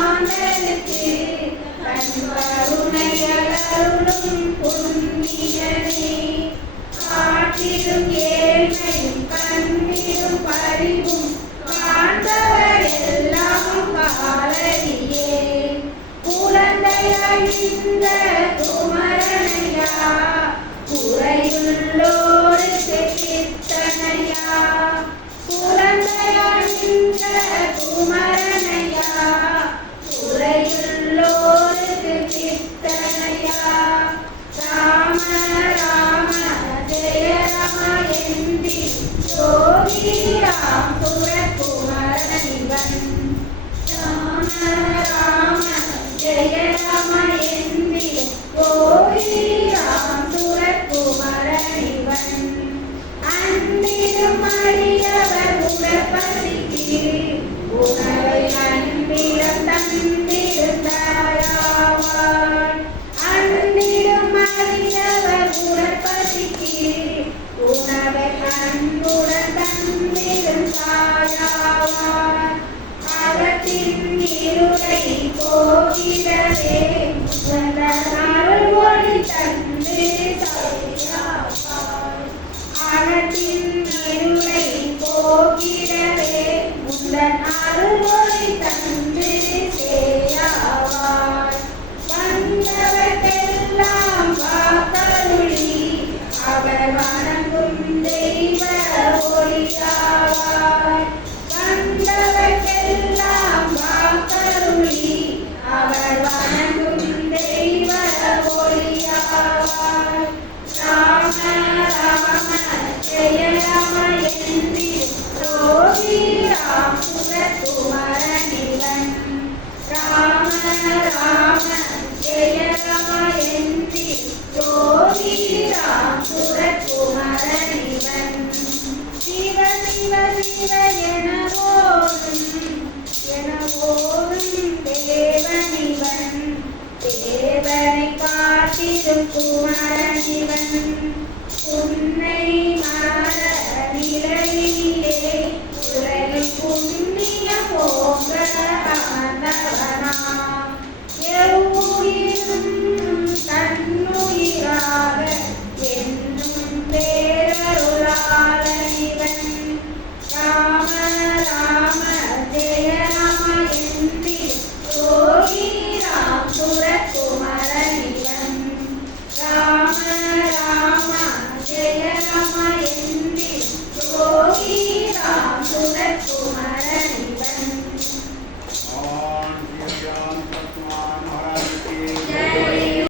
ஆண்டனுக்கு அன்பருணையலருளும் புண்ணியனே காட்டிடும் ஏழ்மையும் கண்ணிடும் பறிவும் ஆண்டவர் எல்லாம் காலடியே குழந்தையழிந்த குமரனையா குறையுள்ளோருக்கு கீர்த்தனையா குழந்தையழிந்த Thank you. திருநீருடை போகி தேவனை பார்த்திருக்கும்